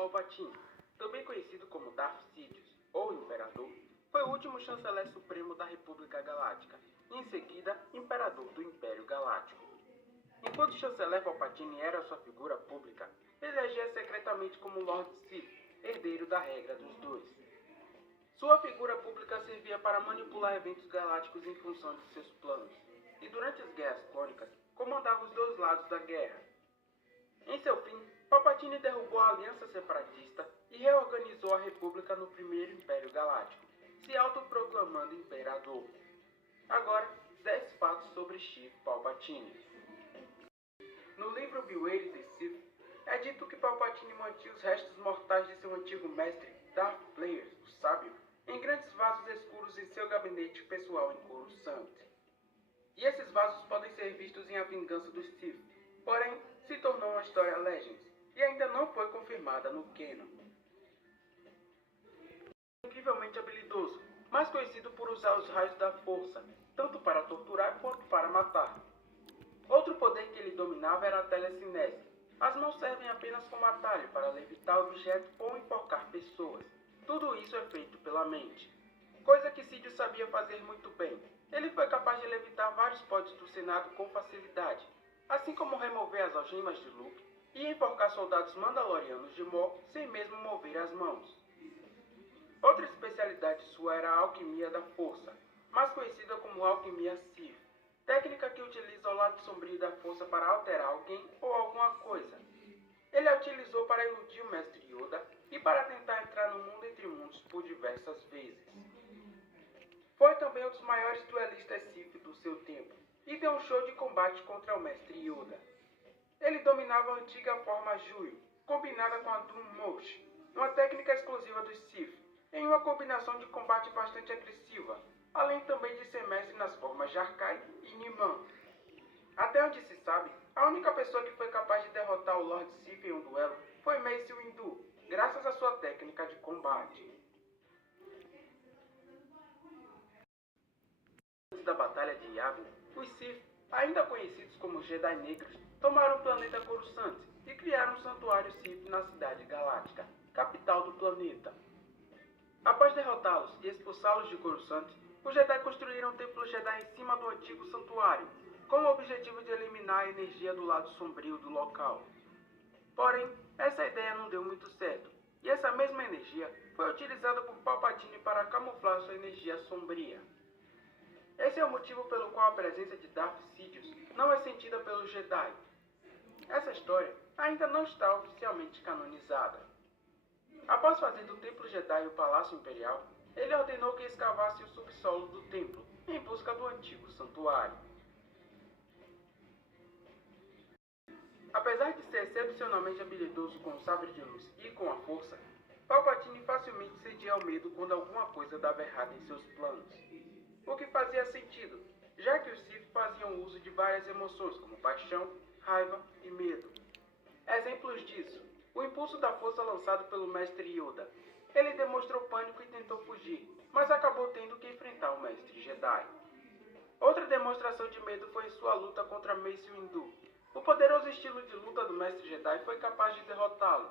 Palpatine, também conhecido como Darth Sidious, ou Imperador, foi o último chanceler supremo da República Galáctica, e em seguida, Imperador do Império Galáctico. Enquanto o chanceler Palpatine era sua figura pública, ele agia secretamente como Lord Sith, herdeiro da regra dos dois. Sua figura pública servia para manipular eventos galácticos em função de seus planos, e durante as Guerras Clônicas, comandava os dois lados da guerra. Em seu fim, Palpatine derrubou a Aliança Separatista e reorganizou a República no Primeiro Império Galáctico, se autoproclamando Imperador. Agora, 10 fatos sobre Sheev Palpatine. No livro Beware the Sith, é dito que Palpatine mantinha os restos mortais de seu antigo mestre, Darth Plagueis, o Sábio, em grandes vasos escuros em seu gabinete pessoal em Coruscant. E esses vasos podem ser vistos em A Vingança dos Sith, porém, se tornou uma história Legends, e ainda não foi confirmada no canon. Incrivelmente habilidoso, mas conhecido por usar os raios da força, tanto para torturar quanto para matar. Outro poder que ele dominava era a telecinese. As mãos servem apenas como atalho para levitar objetos ou enforcar pessoas. Tudo isso é feito pela mente. Coisa que Sidious sabia fazer muito bem. Ele foi capaz de levitar vários pods do Senado com facilidade, assim como remover as algemas de Luke e enforcar soldados mandalorianos de Maul sem mesmo mover as mãos. Outra especialidade sua era a alquimia da força, mais conhecida como alquimia Sith, técnica que utiliza o lado sombrio da força para alterar alguém ou alguma coisa. Ele a utilizou para iludir o mestre Yoda e para tentar entrar no mundo entre mundos por diversas vezes. Foi também um dos maiores duelistas Sith do seu tempo e deu um show de combate contra o mestre Yoda. Ele dominava a antiga forma Juyo, combinada com a Doom Mosh, uma técnica exclusiva dos Sith, em uma combinação de combate bastante agressiva, além também de ser mestre nas formas Jarkai e Niman. Até onde se sabe, a única pessoa que foi capaz de derrotar o Lord Sith em um duelo foi Mace Windu, graças à sua técnica de combate. Antes da Batalha de Yavin, os Sith, ainda conhecidos como Jedi Negros, tomaram o planeta Coruscant e criaram um santuário Sith na Cidade Galáctica, capital do planeta. Após derrotá-los e expulsá-los de Coruscant, os Jedi construíram um templo Jedi em cima do antigo santuário, com o objetivo de eliminar a energia do lado sombrio do local. Porém, essa ideia não deu muito certo, e essa mesma energia foi utilizada por Palpatine para camuflar sua energia sombria. Esse é o motivo pelo qual a presença de Darth Sidious não é sentida pelos Jedi. Essa história ainda não está oficialmente canonizada. Após fazer do Templo Jedi o Palácio Imperial, ele ordenou que escavasse o subsolo do templo, em busca do antigo santuário. Apesar de ser excepcionalmente habilidoso com o sabre de luz e com a força, Palpatine facilmente cedia ao medo quando alguma coisa dava errado em seus planos. O que fazia sentido, já que os Sith faziam uso de várias emoções como paixão, raiva e medo. Exemplos disso: o impulso da força lançado pelo mestre Yoda. Ele demonstrou pânico e tentou fugir, mas acabou tendo que enfrentar o mestre Jedi. Outra demonstração de medo foi em sua luta contra Mace Windu. O poderoso estilo de luta do mestre Jedi foi capaz de derrotá-lo.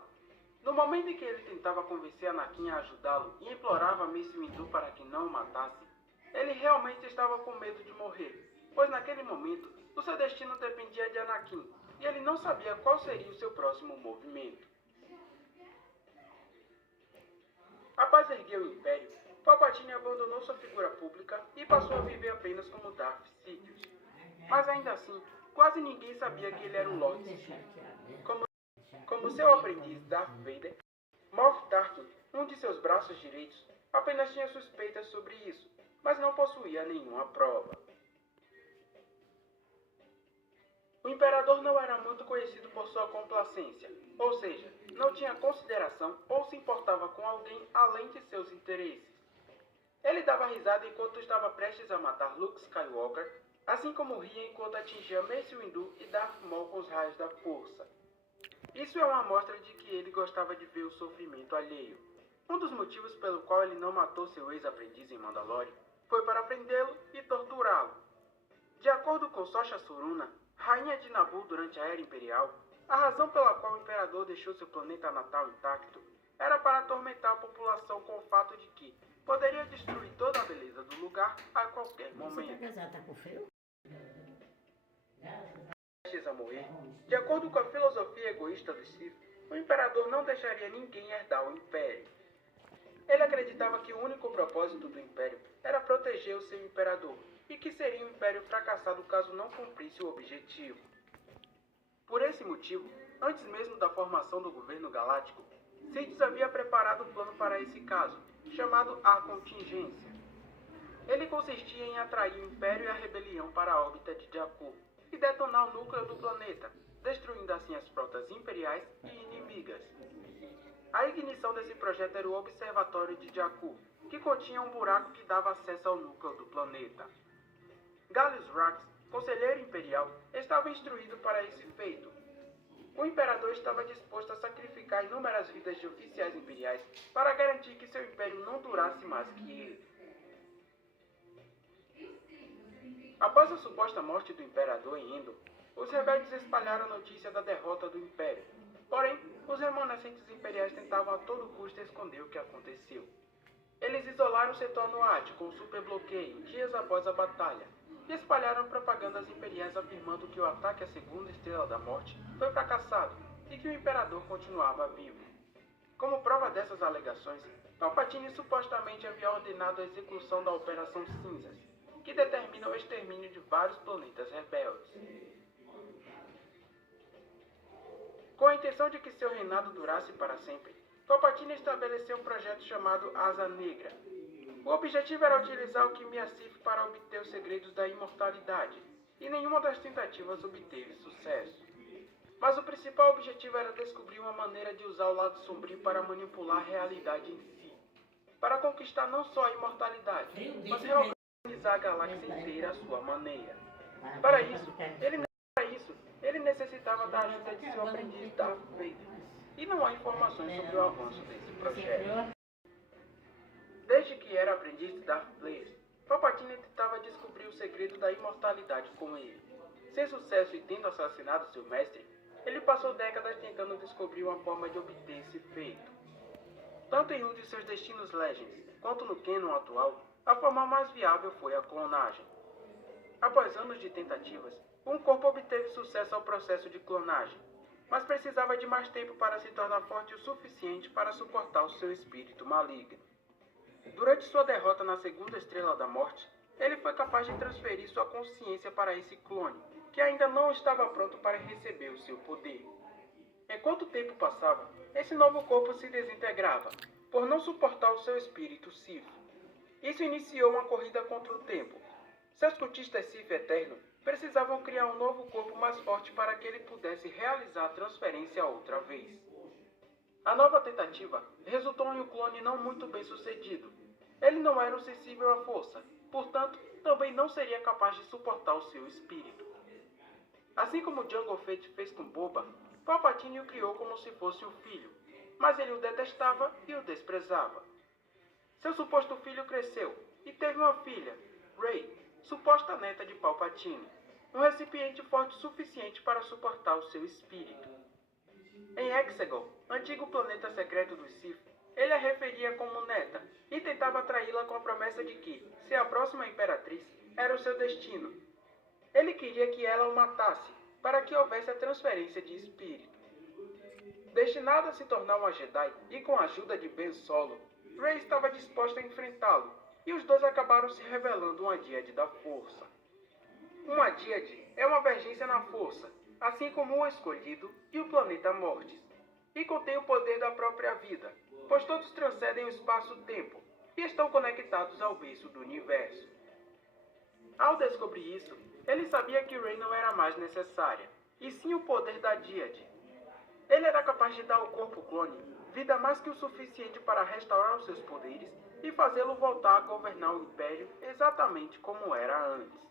No momento em que ele tentava convencer Anakin a ajudá-lo e implorava a Mace Windu para que não o matasse, ele realmente estava com medo de morrer, pois naquele momento o seu destino dependia de Anakin, e ele não sabia qual seria o seu próximo movimento. Após erguer o Império, Palpatine abandonou sua figura pública e passou a viver apenas como Darth Sidious. Mas ainda assim, quase ninguém sabia que ele era o Lord Sith. Como seu aprendiz Darth Vader, Moff Tarkin, um de seus braços direitos, apenas tinha suspeitas sobre isso, mas não possuía nenhuma prova. O Imperador não era muito conhecido por sua complacência, ou seja, não tinha consideração ou se importava com alguém além de seus interesses. Ele dava risada enquanto estava prestes a matar Luke Skywalker, assim como ria enquanto atingia Mace Windu e Darth Maul com os raios da força. Isso é uma amostra de que ele gostava de ver o sofrimento alheio. Um dos motivos pelo qual ele não matou seu ex-aprendiz em Mandalore foi para prendê-lo e torturá-lo. De acordo com Sosha Suruna, rainha de Naboo durante a Era Imperial, A razão pela qual o imperador deixou seu planeta natal intacto era para atormentar a população com o fato de que poderia destruir toda a beleza do lugar a qualquer momento. Tá com frio? Prestes a morrer, de acordo com a filosofia egoísta do Sith, o imperador não deixaria ninguém herdar o império. Ele acreditava que o único propósito do império era proteger o seu imperador e que seria um império fracassado caso não cumprisse o objetivo. Por esse motivo, antes mesmo da formação do governo galáctico, Sidious havia preparado um plano para esse caso, chamado A Contingência. Ele consistia em atrair o Império e a rebelião para a órbita de Jakku e detonar o núcleo do planeta, destruindo assim as frotas imperiais e inimigas. A ignição desse projeto era o Observatório de Jakku, que continha um buraco que dava acesso ao núcleo do planeta. Gallius Rax, conselheiro imperial, estava instruído para esse feito. O imperador estava disposto a sacrificar inúmeras vidas de oficiais imperiais para garantir que seu império não durasse mais que ele. Após a suposta morte do imperador em Endor, os rebeldes espalharam a notícia da derrota do império. Porém, os remanescentes imperiais tentavam a todo custo esconder o que aconteceu. Eles isolaram o setor Noat com um superbloqueio dias após a batalha e espalharam propagandas imperiais afirmando que o ataque à segunda Estrela da Morte foi fracassado e que o imperador continuava vivo. Como prova dessas alegações, Palpatine supostamente havia ordenado a execução da Operação Cinzas, que determina o extermínio de vários planetas rebeldes. Com a intenção de que seu reinado durasse para sempre, Palpatine estabeleceu um projeto chamado Asa Negra. O objetivo era utilizar o Quimia Sith para obter os segredos da imortalidade, e nenhuma das tentativas obteve sucesso. Mas o principal objetivo era descobrir uma maneira de usar o lado sombrio para manipular a realidade em si, para conquistar não só a imortalidade, mas reorganizar a galáxia inteira à sua maneira. Para isso, ele necessitava da ajuda de seu aprendiz Darth Vader, e não há informações sobre o avanço desse projeto. Desde que era aprendiz de Darth Plagueis, Palpatine tentava descobrir o segredo da imortalidade com ele. Sem sucesso e tendo assassinado seu mestre, ele passou décadas tentando descobrir uma forma de obter esse feito. Tanto em um de seus Destinos Legends, quanto no canon atual, a forma mais viável foi a clonagem. Após anos de tentativas, um corpo obteve sucesso ao processo de clonagem, mas precisava de mais tempo para se tornar forte o suficiente para suportar o seu espírito maligno. Durante sua derrota na segunda Estrela da Morte, ele foi capaz de transferir sua consciência para esse clone, que ainda não estava pronto para receber o seu poder. Enquanto o tempo passava, esse novo corpo se desintegrava, por não suportar o seu espírito Sith. Isso iniciou uma corrida contra o tempo. Seus cultistas Sith Eterno precisavam criar um novo corpo mais forte para que ele pudesse realizar a transferência outra vez. A nova tentativa resultou em um clone não muito bem sucedido. Ele não era sensível à força, portanto, também não seria capaz de suportar o seu espírito. Assim como Jango Fett fez com Boba, Palpatine o criou como se fosse um filho, mas ele o detestava e o desprezava. Seu suposto filho cresceu e teve uma filha, Rey, suposta neta de Palpatine, um recipiente forte o suficiente para suportar o seu espírito. Em Exegol, antigo planeta secreto dos Sith, ele a referia como neta e tentava atraí-la com a promessa de que, ser a próxima imperatriz, era o seu destino. Ele queria que ela o matasse, para que houvesse a transferência de espírito. Destinada a se tornar uma Jedi e com a ajuda de Ben Solo, Rey estava disposta a enfrentá-lo, e os dois acabaram se revelando uma Díade da Força. Uma Díade é uma vergência na Força, assim como o Escolhido e o Planeta Mortis, e contém o poder da própria vida, pois todos transcendem o espaço-tempo e estão conectados ao berço do universo. Ao descobrir isso, ele sabia que Rey não era mais necessária, e sim o poder da Díade. Ele era capaz de dar ao corpo clone vida mais que o suficiente para restaurar os seus poderes e fazê-lo voltar a governar o Império exatamente como era antes.